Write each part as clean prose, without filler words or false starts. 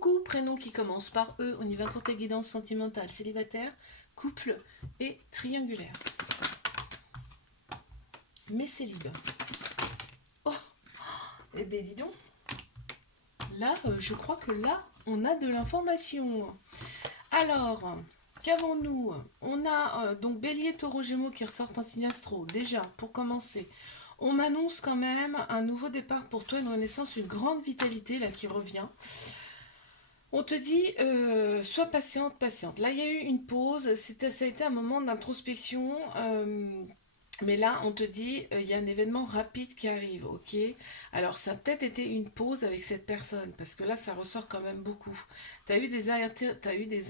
Coucou, prénom qui commence par E, on y va pour ta guidance sentimentale, célibataire, couple et triangulaire. Mais célib. Oh, eh ben dis donc, là, je crois que là, on a de l'information. Alors, qu'avons-nous? On a donc Bélier, Taureau, Gémeaux qui ressortent en signe astro. Déjà, pour commencer, on m'annonce quand même un nouveau départ pour toi, une renaissance, une grande vitalité là qui revient. On te dit, sois patiente, patiente. Là, il y a eu une pause, ça a été un moment d'introspection, mais là, on te dit, il y a un événement rapide qui arrive, ok? Alors, ça a peut-être été une pause avec cette personne, parce que là, ça ressort quand même beaucoup. T'as eu des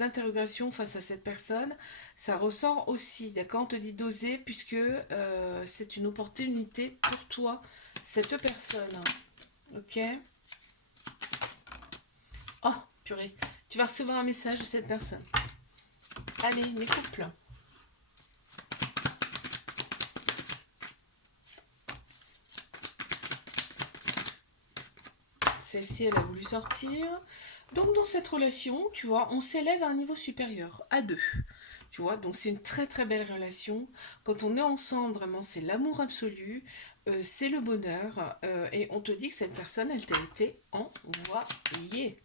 interrogations face à cette personne, ça ressort aussi, d'accord? On te dit d'oser, puisque c'est une opportunité pour toi, cette personne, ok? Oh, purée. Tu vas recevoir un message de cette personne. Allez, mes couples. Celle-ci, elle a voulu sortir. Donc, dans cette relation, tu vois, on s'élève à un niveau supérieur, à deux. Tu vois, donc c'est une très très belle relation. Quand on est ensemble, vraiment, c'est l'amour absolu, c'est le bonheur. Et on te dit que cette personne, elle t'a été envoyée.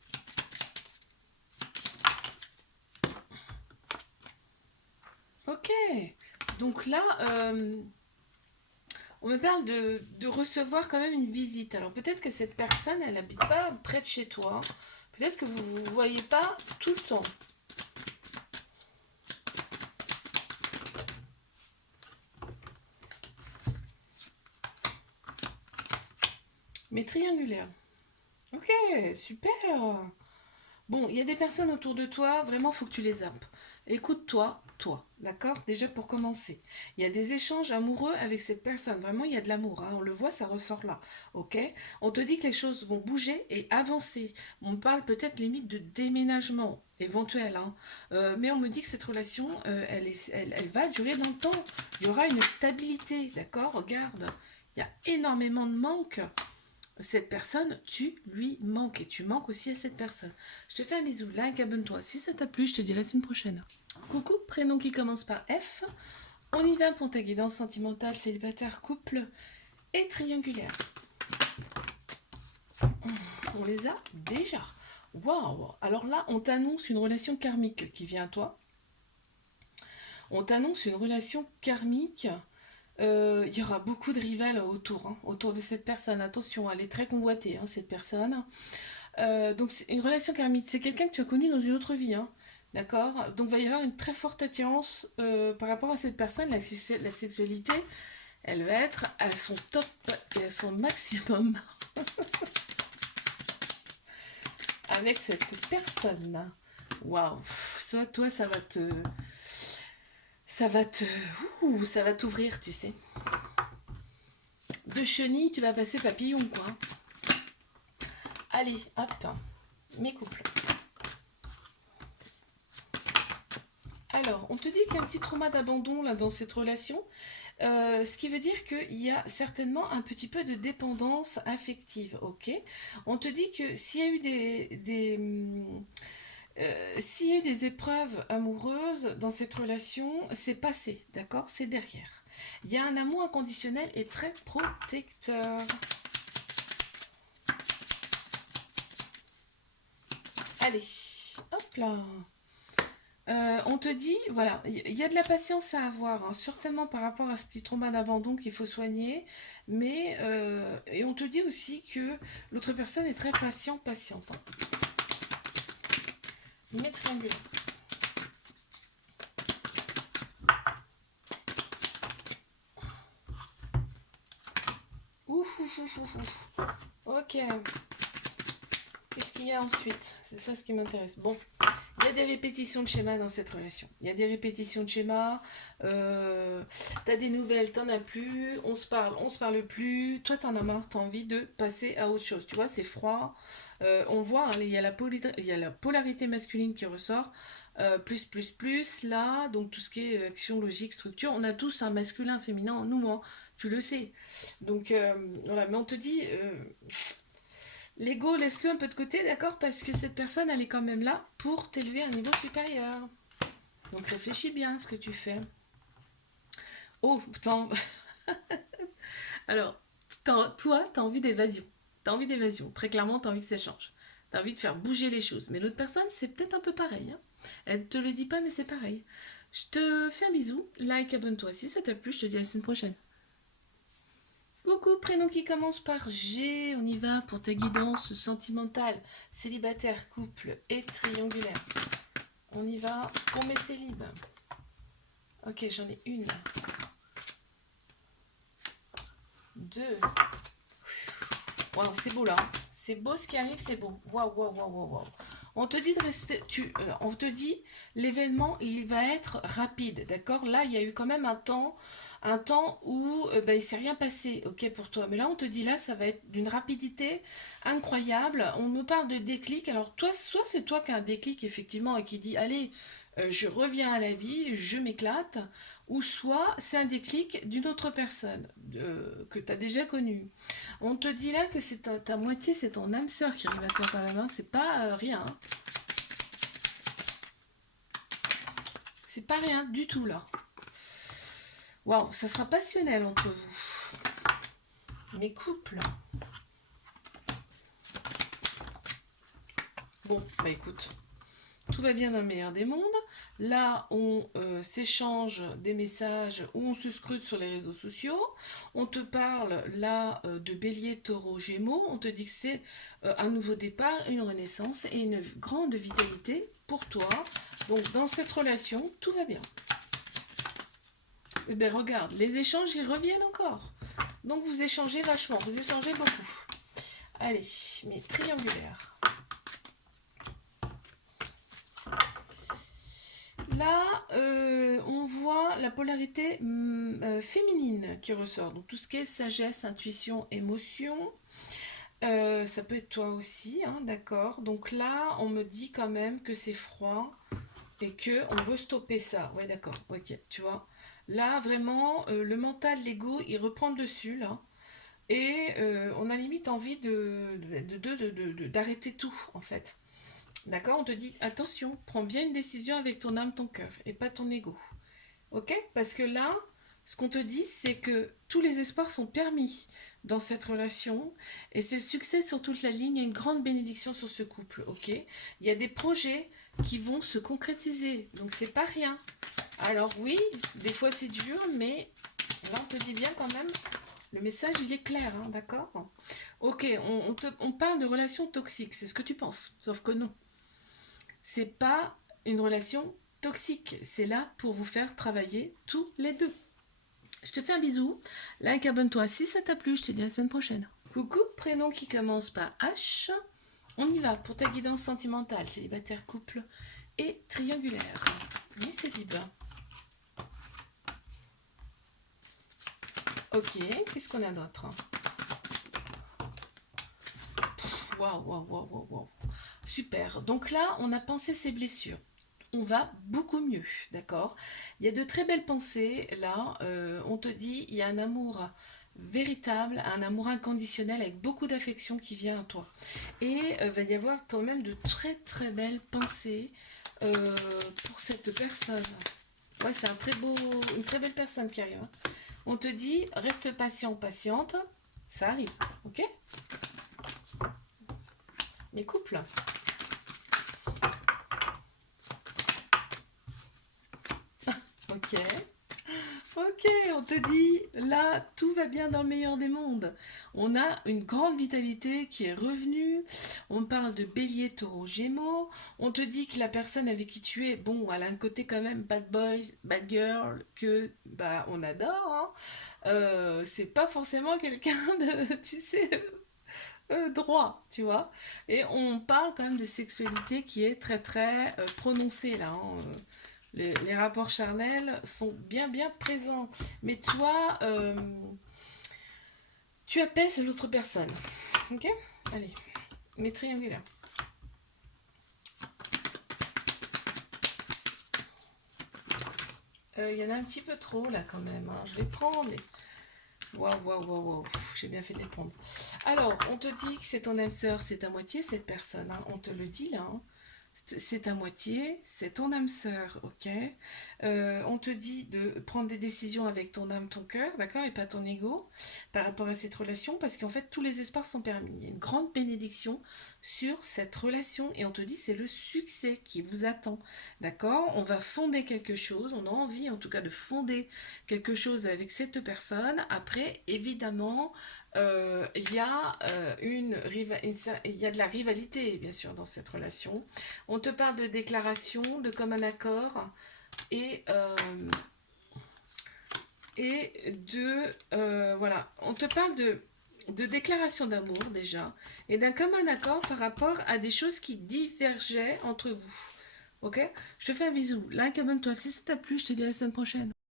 Ok. Donc là, on me parle de recevoir quand même une visite. Alors peut-être que cette personne, elle n'habite pas près de chez toi. Peut-être que vous ne vous voyez pas tout le temps. Mais triangulaire. Ok, super. Bon, il y a des personnes autour de toi, vraiment, faut que tu les zappes. Écoute-toi, toi, d'accord? Déjà pour commencer. Il y a des échanges amoureux avec cette personne. Vraiment, il y a de l'amour, hein. On le voit, ça ressort là, ok? On te dit que les choses vont bouger et avancer. On parle peut-être limite de déménagement éventuel, hein. Mais on me dit que cette relation, elle va durer dans le temps. Il y aura une stabilité, d'accord? Regarde, il y a énormément de manque. Cette personne, tu lui manques et tu manques aussi à cette personne. Je te fais un bisou, like, abonne-toi. Si ça t'a plu, je te dis à la semaine prochaine. Coucou, prénom qui commence par F. On y va pour ta guidance sentimentale, célibataire, couple et triangulaire. On les a déjà. Waouh! Alors là, on t'annonce une relation karmique qui vient à toi. On t'annonce une relation karmique. Il y aura beaucoup de rivales autour, hein, autour de cette personne. Attention, elle est très convoitée, hein, cette personne. Donc c'est une relation karmique, c'est quelqu'un que tu as connu dans une autre vie, hein. D'accord? Donc il va y avoir une très forte attirance par rapport à cette personne. La sexualité, elle va être à son top et à son maximum avec cette personne. Waouh! Ça, toi, ça va t'ouvrir, tu sais. De chenille, tu vas passer papillon, quoi. Allez, hop, mes couples. Alors, on te dit qu'il y a un petit trauma d'abandon là dans cette relation, ce qui veut dire qu'il y a certainement un petit peu de dépendance affective, ok? On te dit que s'il y a eu s'il y a eu des épreuves amoureuses dans cette relation, c'est passé, d'accord? C'est derrière. Il y a un amour inconditionnel et très protecteur. Allez, hop là. On te dit, voilà, il y a de la patience à avoir, hein, certainement par rapport à ce petit trauma d'abandon qu'il faut soigner, mais et on te dit aussi que l'autre personne est très patiente, hein. Mais triangulaire. Ouf, ouf, ouf, ouf, ouf. Ok. Qu'est-ce qu'il y a ensuite? C'est ça ce qui m'intéresse. Bon, il y a des répétitions de schémas dans cette relation. Il y a des répétitions de schémas. T'as des nouvelles, t'en as plus. On se parle plus. Toi, t'en as marre, t'as envie de passer à autre chose. Tu vois, c'est froid. On voit, hein, il y a la polarité masculine qui ressort. Plus, là. Donc, tout ce qui est action, logique, structure. On a tous un masculin, féminin en nous, hein. Tu le sais. Donc, voilà. Mais on te dit. L'ego, laisse-le un peu de côté, d'accord? Parce que cette personne, elle est quand même là pour t'élever à un niveau supérieur. Donc réfléchis bien à ce que tu fais. Oh, alors, toi, tu as envie d'évasion. Tu as envie d'évasion. Très clairement, tu as envie que ça change. Tu as envie de faire bouger les choses. Mais l'autre personne, c'est peut-être un peu pareil, hein. Elle ne te le dit pas, mais c'est pareil. Je te fais un bisou. Like, abonne-toi si ça t'a plu. Je te dis à la semaine prochaine. Coucou, prénom qui commence par G. On y va pour ta guidance sentimentale, célibataire, couple et triangulaire. On y va pour mes célibes. Ok, j'en ai une. Deux. Waouh, c'est beau là. C'est beau ce qui arrive, c'est beau. Waouh, waouh, waouh, waouh, waouh. On te dit de rester. On te dit l'événement, il va être rapide, d'accord? Là, il y a eu quand même un temps où il s'est rien passé, ok, pour toi. Mais là, on te dit là, ça va être d'une rapidité incroyable. On me parle de déclic. Alors toi, soit c'est toi qui as un déclic effectivement et qui dit, allez, je reviens à la vie, je m'éclate, ou soit c'est un déclic d'une autre personne que tu as déjà connue. On te dit là que c'est ta moitié, c'est ton âme sœur qui arrive à toi quand même, hein. C'est pas rien, hein. C'est pas rien du tout là. Waouh, ça sera passionnel entre vous. Mes couples. Bon, bah écoute, tout va bien dans le meilleur des mondes. Là, on s'échange des messages ou on se scrute sur les réseaux sociaux. On te parle là de bélier, taureau, gémeaux. On te dit que c'est un nouveau départ, une renaissance et une grande vitalité pour toi. Donc, dans cette relation, tout va bien. Eh bien, regarde, les échanges, ils reviennent encore. Donc, vous échangez vachement, vous échangez beaucoup. Allez, mes triangulaires. Là, on voit la polarité féminine qui ressort. Donc tout ce qui est sagesse, intuition, émotion. Ça peut être toi aussi, hein, d'accord. Donc là, on me dit quand même que c'est froid et que on veut stopper ça. Ouais, d'accord. Ok, tu vois. Là, vraiment, le mental, l'ego, il reprend le dessus là. Et on a limite envie d'arrêter tout, en fait. D'accord? On te dit, attention, prends bien une décision avec ton âme, ton cœur, et pas ton ego. Ok? Parce que là, ce qu'on te dit, c'est que tous les espoirs sont permis dans cette relation, et c'est le succès sur toute la ligne, il y a une grande bénédiction sur ce couple. Ok? Il y a des projets qui vont se concrétiser, donc c'est pas rien. Alors oui, des fois c'est dur, mais là on te dit bien quand même, le message il est clair, hein, d'accord? Ok, on parle de relations toxiques, c'est ce que tu penses, sauf que non. C'est pas une relation toxique. C'est là pour vous faire travailler tous les deux. Je te fais un bisou. Like, abonne-toi si ça t'a plu. Je te dis à la semaine prochaine. Coucou, prénom qui commence par H. On y va pour ta guidance sentimentale, célibataire, couple et triangulaire. Mais c'est libre. Ok, qu'est-ce qu'on a d'autre? Waouh, waouh, waouh, waouh, waouh. Super. Donc là, on a pensé ses blessures. On va beaucoup mieux, d'accord? Il y a de très belles pensées là. On te dit, il y a un amour véritable, un amour inconditionnel avec beaucoup d'affection qui vient à toi. Et va y avoir quand même de très très belles pensées pour cette personne. Ouais, c'est une très belle personne qui arrive, hein. On te dit, reste patient, patiente, ça arrive, ok? Mes couples. Ok. Ok, on te dit, là, tout va bien dans le meilleur des mondes. On a une grande vitalité qui est revenue. On parle de bélier, taureau, gémeaux. On te dit que la personne avec qui tu es, bon, elle a un côté quand même bad boys, bad girl, que, bah, on adore, hein. C'est pas forcément quelqu'un de, tu sais, droit, tu vois. Et on parle quand même de sexualité qui est très, très prononcée, là, hein. Les rapports charnels sont bien bien présents. Mais toi, tu apaises l'autre personne. Ok? Allez, mes triangulaires. Il y en a un petit peu trop là quand même, hein. Je vais prendre Waouh, waouh, waouh, waouh. J'ai bien fait de les prendre. Alors, on te dit que c'est ton âme sœur, c'est à moitié cette personne, hein. On te le dit là, hein. C'est à moitié, c'est ton âme sœur, ok. On te dit de prendre des décisions avec ton âme, ton cœur, d'accord, et pas ton ego, par rapport à cette relation, parce qu'en fait, tous les espoirs sont permis. Il y a une grande bénédiction sur cette relation, et on te dit c'est le succès qui vous attend, d'accord. On va fonder quelque chose, on a envie en tout cas de fonder quelque chose avec cette personne. Après, évidemment, il y a il y a de la rivalité, bien sûr, dans cette relation. On te parle de déclaration, de commun accord et, euh, voilà. On te parle de déclaration d'amour déjà et d'un commun accord par rapport à des choses qui divergeaient entre vous. Ok. Je te fais un bisou. Like, abonne-toi si ça t'a plu. Je te dis à la semaine prochaine.